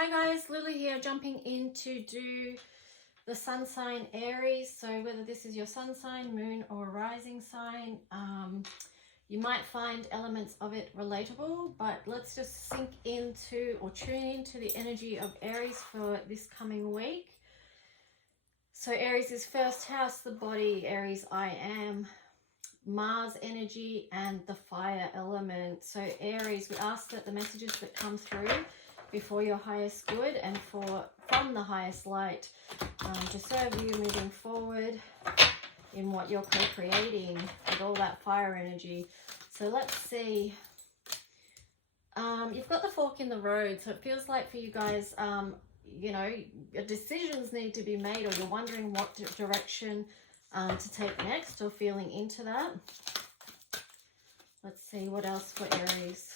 Hi guys, Lily here, jumping in to do the sun sign Aries. So whether this is your sun sign, moon or rising sign, you might find elements of it relatable, but let's just sink into or tune into the energy of Aries for this coming week. So Aries is first house, the body, Aries I am, Mars energy and the fire element. So Aries, we ask that the messages that come through before your highest good and from the highest light to serve you moving forward in what you're co-creating with all that fire energy. So let's see. You've got the fork in the road, so it feels like for you guys, you know, decisions need to be made, or you're wondering what direction to take next, or feeling into that. Let's see what else for Aries.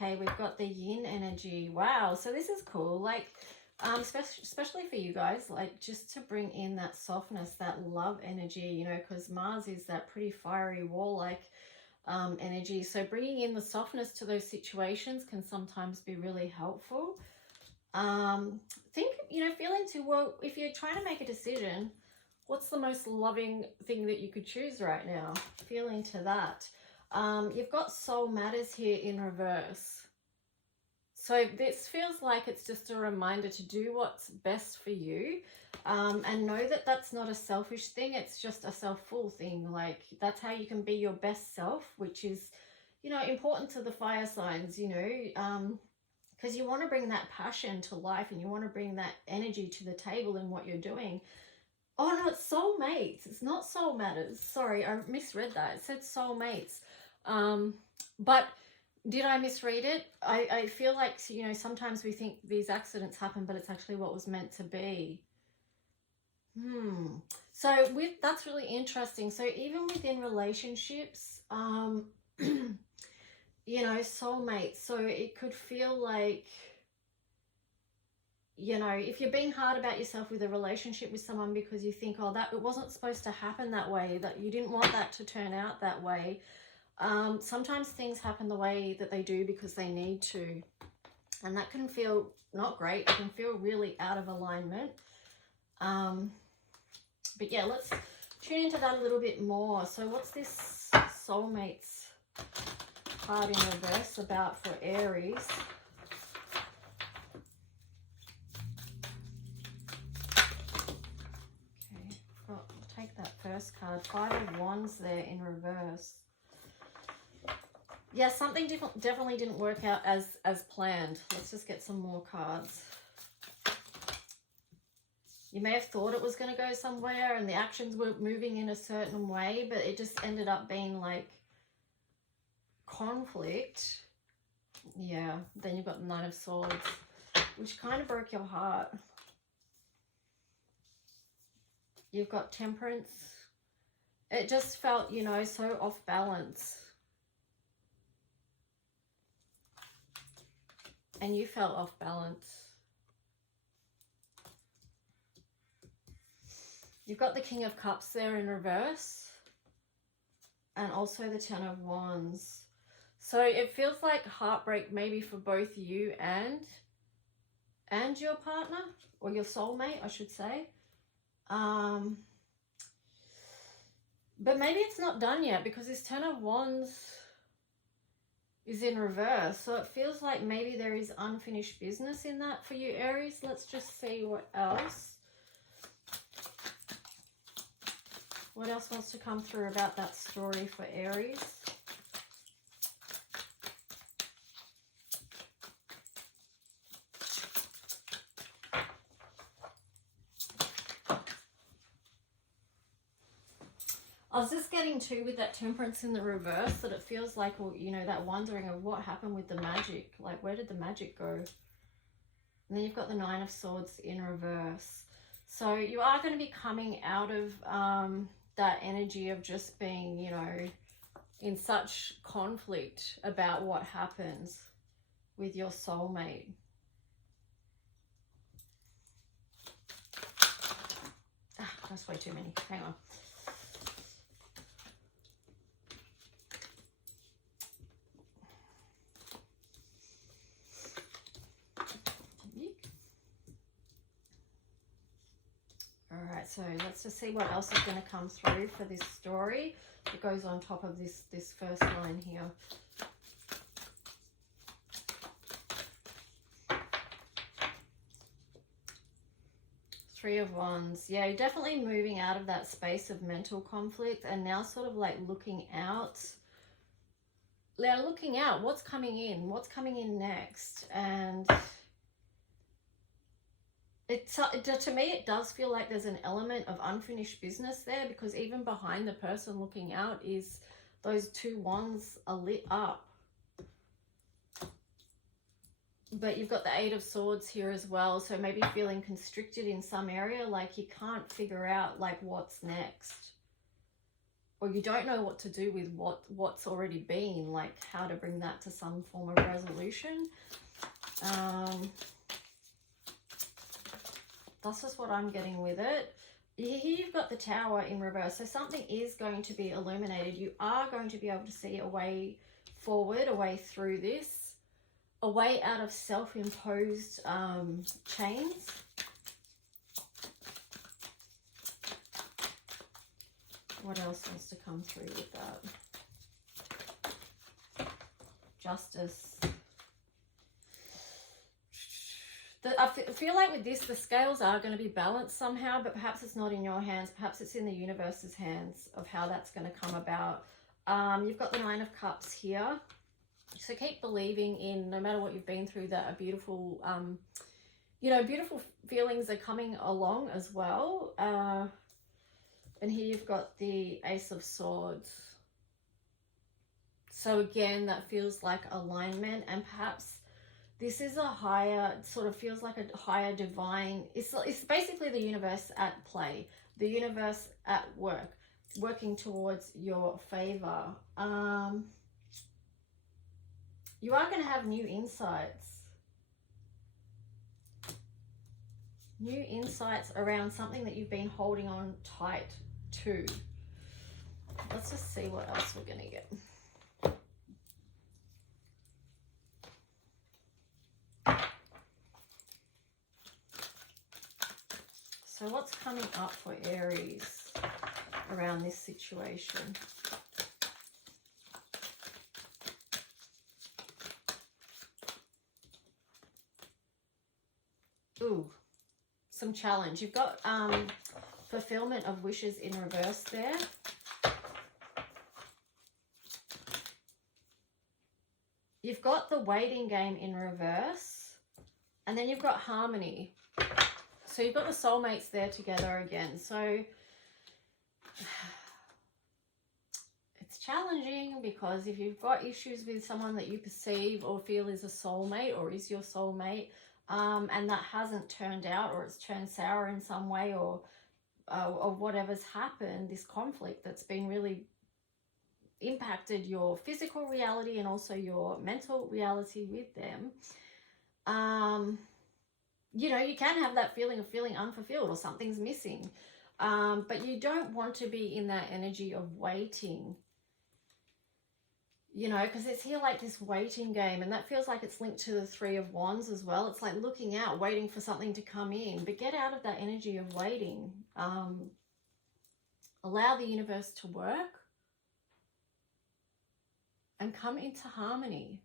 Okay, we've got the yin energy. Wow, so this is cool. Like, especially for you guys, like just to bring in that softness, that love energy, you know, because Mars is that pretty fiery war-like energy. So bringing in the softness to those situations can sometimes be really helpful. Think, you know, feel into, well, if you're trying to make a decision, what's the most loving thing that you could choose right now? Feel into that. You've got soul matters here in reverse. So this feels like it's just a reminder to do what's best for you, and know that that's not a selfish thing. It's just a self-full thing. Like, that's how you can be your best self, which is, you know, important to the fire signs, you know, because you want to bring that passion to life and you want to bring that energy to the table in what you're doing. Oh no, it's soulmates. It's not soul matters. Sorry, I misread that. It said soulmates. But did I misread it? I feel like, you know, sometimes we think these accidents happen, but it's actually what was meant to be. So that's really interesting. So even within relationships, you know, soulmates. So it could feel like, you know, if you're being hard about yourself with a relationship with someone because you think, oh, that it wasn't supposed to happen that way, that you didn't want that to turn out that way. Sometimes things happen the way that they do because they need to. And that can feel not great. It can feel really out of alignment. But yeah, let's tune into that a little bit more. So what's this soulmates card in reverse about for Aries? I'll take that first card. 5 of Wands there in reverse. Yeah, something definitely didn't work out as planned. Let's just get some more cards. You may have thought it was going to go somewhere and the actions were moving in a certain way, but it just ended up being like conflict. Yeah, then you've got the 9 of Swords, which kind of broke your heart. You've got Temperance. It just felt, you know, so off balance. And you felt off balance. You've got the King of Cups there in reverse. And also the 10 of Wands. So it feels like heartbreak maybe for both you and your partner, or your soulmate, I should say. But maybe it's not done yet because this 10 of Wands is in reverse. So it feels like maybe there is unfinished business in that for you, Aries. Let's just see what else. What else wants to come through about that story for Aries? I was just getting to with that Temperance in the reverse that it feels like, well, you know, that wondering of what happened with the magic. Like, where did the magic go? And then you've got the 9 of Swords in reverse. So you are going to be coming out of that energy of just being, you know, in such conflict about what happens with your soulmate. That's way too many. Hang on. so let's just see what else is going to come through for this story that goes on top of this first line here. Three of Wands. Yeah, you're definitely moving out of that space of mental conflict and now sort of like looking out. They're looking out. What's coming in next? And to me, it does feel like there's an element of unfinished business there, because even behind the person looking out is those two wands are lit up. But you've got the Eight of Swords here as well. So maybe feeling constricted in some area, like you can't figure out like what's next. Or you don't know what to do with what's already been, like how to bring that to some form of resolution. That's just what I'm getting with it. Here you've got the Tower in reverse. So something is going to be illuminated. You are going to be able to see a way forward, a way through this, a way out of self-imposed chains. What else wants to come through with that? Justice. I feel like with this, the scales are going to be balanced somehow, but perhaps it's not in your hands. Perhaps it's in the universe's hands of how that's going to come about. You've got the Nine of Cups here. So keep believing in, no matter what you've been through, that a beautiful, beautiful feelings are coming along as well. And here you've got the Ace of Swords. So again, that feels like alignment, and perhaps this is a higher, sort of feels like a higher divine, it's basically the universe at play, the universe at work, working towards your favor. You are going to have new insights. New insights around something that you've been holding on tight to. Let's just see what else we're going to get. So what's coming up for Aries around this situation? Ooh, some challenge. You've got fulfillment of wishes in reverse there. You've got the waiting game in reverse. And then you've got harmony. So you've got the soulmates there together again. So it's challenging, because if you've got issues with someone that you perceive or feel is a soulmate or is your soulmate, and that hasn't turned out, or it's turned sour in some way, or whatever's happened, this conflict that's been really impacted your physical reality and also your mental reality with them, you can have that feeling of feeling unfulfilled or something's missing. But you don't want to be in that energy of waiting, because it's here like this waiting game, and that feels like it's linked to the Three of Wands as well. It's like looking out, waiting for something to come in, but get out of that energy of waiting. Allow the universe to work and come into harmony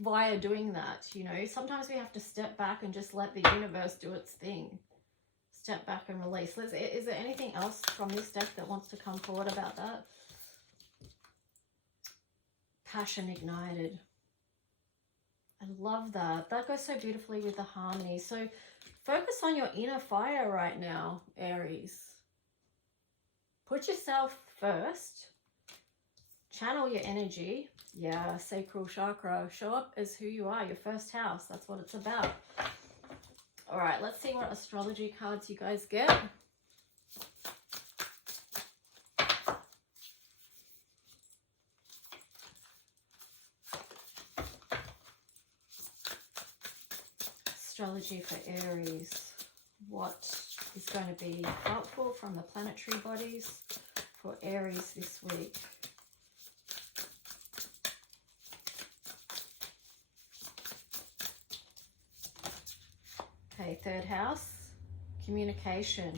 via doing that. Sometimes we have to step back and just let the universe do its thing. Step back and release. Is there anything else from this deck that wants to come forward about that? Passion ignited. I love that. That goes so beautifully with the harmony. So focus on your inner fire right now, Aries. Put yourself first. Channel your energy. Yeah, sacral chakra. Show up as who you are, your first house. That's what it's about. All right, let's see what astrology cards you guys get. Astrology for Aries. What is going to be helpful from the planetary bodies for Aries this week? Okay, third house, communication.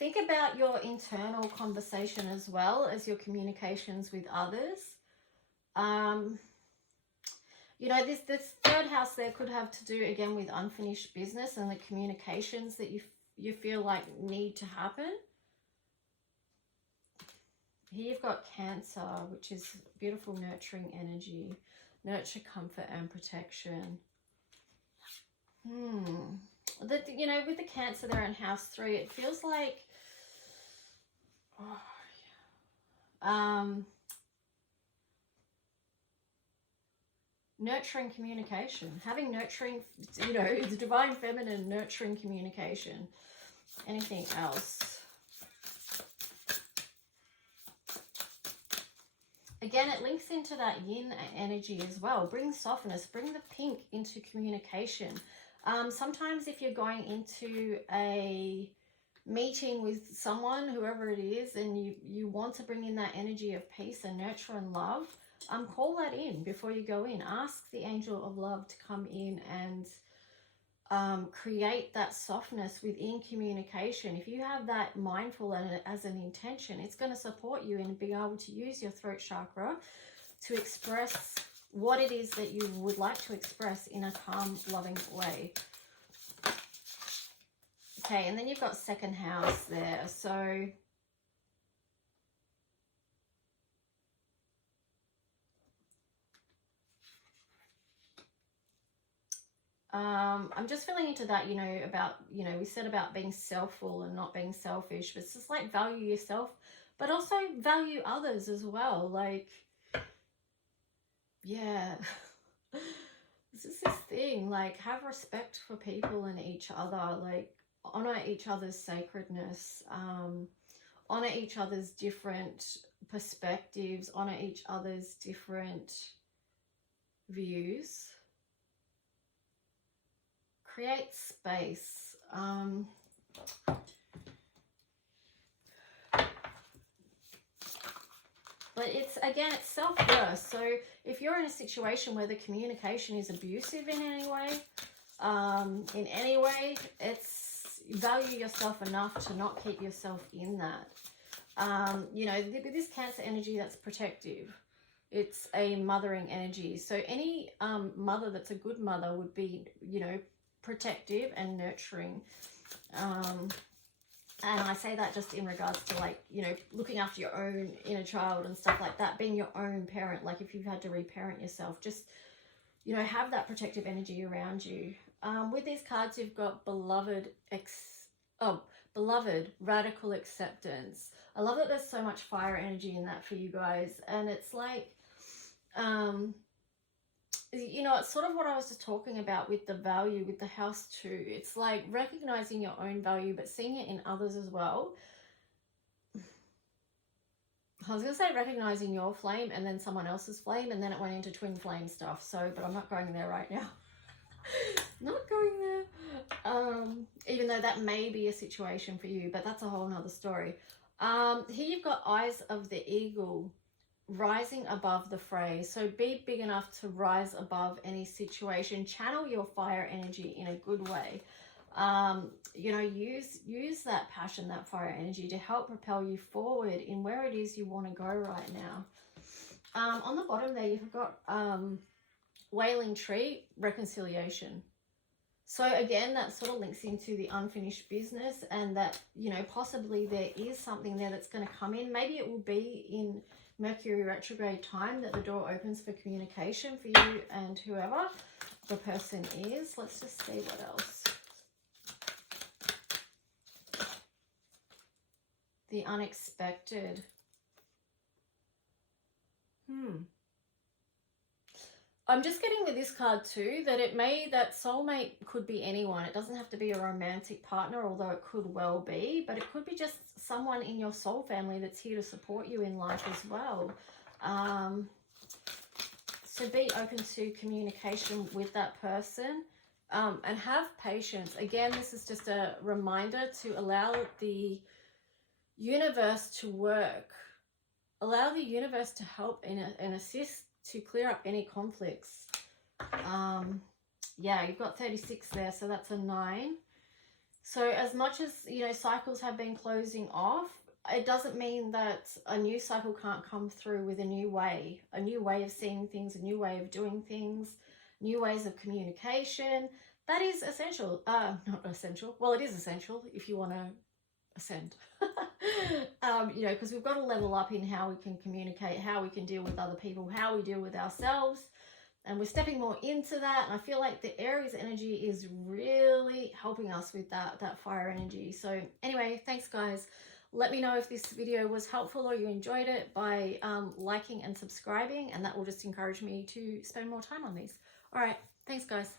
Think about your internal conversation as well as your communications with others. You know, this third house there could have to do again with unfinished business and the communications that you feel like need to happen. Here you've got Cancer, which is beautiful nurturing energy, nurture, comfort and protection. You know, with the Cancer there in house 3, it feels like nurturing communication, having nurturing, you know, the divine feminine nurturing communication. Anything else? Again, it links into that yin energy as well. Bring softness, bring the pink into communication. Sometimes if you're going into a meeting with someone, whoever it is, and you want to bring in that energy of peace and nurture and love, call that in before you go in. Ask the angel of love to come in and create that softness within communication. If you have that mindful and as an intention, it's going to support you in being able to use your throat chakra to express what it is that you would like to express in a calm, loving way. Okay, and then you've got second house there. So I'm just feeling into that, you know, about, you know, we said about being selfful and not being selfish, but it's just like value yourself, but also value others as well. Like, yeah, this is this thing, like, have respect for people and each other, like, honor each other's sacredness, honor each other's different perspectives, honor each other's different views. Create space. But it's, again, it's self-worth. So if you're in a situation where the communication is abusive in any way, it's value yourself enough to not keep yourself in that. You know, with this Cancer energy, that's protective. It's a mothering energy. So any mother that's a good mother would be, you know, protective and nurturing. And I say that just in regards to, like, you know, looking after your own inner child and stuff like that, being your own parent. Like if you've had to reparent yourself, just, you know, have that protective energy around you. With these cards, you've got beloved, radical acceptance. I love that there's so much fire energy in that for you guys. And it's like, you know, it's sort of what I was just talking about with the value, with the house too. It's like recognizing your own value, but seeing it in others as well. I was going to say recognizing your flame and then someone else's flame, and then it went into twin flame stuff. So, but I'm not going there right now. Not going there. Even though that may be a situation for you, but that's a whole nother story. Here you've got Eyes of the Eagle, rising above the fray. So be big enough to rise above any situation. Channel your fire energy in a good way. You know, use that passion, that fire energy to help propel you forward in where it is you want to go right now. On the bottom there, you've got Wailing Tree, reconciliation. So again, that sort of links into the unfinished business, and that, you know, possibly there is something there that's going to come in. Maybe it will be in Mercury retrograde time that the door opens for communication for you and whoever the person is. Let's just see what else. The unexpected. I'm just getting with this card too that that soulmate could be anyone. It doesn't have to be a romantic partner, although it could well be, but it could be just someone in your soul family that's here to support you in life as well. So be open to communication with that person, and have patience. Again, this is just a reminder to allow the universe to work. Allow the universe to help and assist to clear up any conflicts. Yeah, you've got 36 there, so that's a 9. So as much as, you know, cycles have been closing off, it doesn't mean that a new cycle can't come through with a new way of seeing things, a new way of doing things, new ways of communication. That is essential. Not essential. Well, it is essential if you want to ascend. You know, because we've got to level up in how we can communicate, how we can deal with other people, how we deal with ourselves. And we're stepping more into that. And I feel like the Aries energy is really helping us with that fire energy. So anyway, thanks guys. Let me know if this video was helpful or you enjoyed it by liking and subscribing, and that will just encourage me to spend more time on these. All right, thanks guys.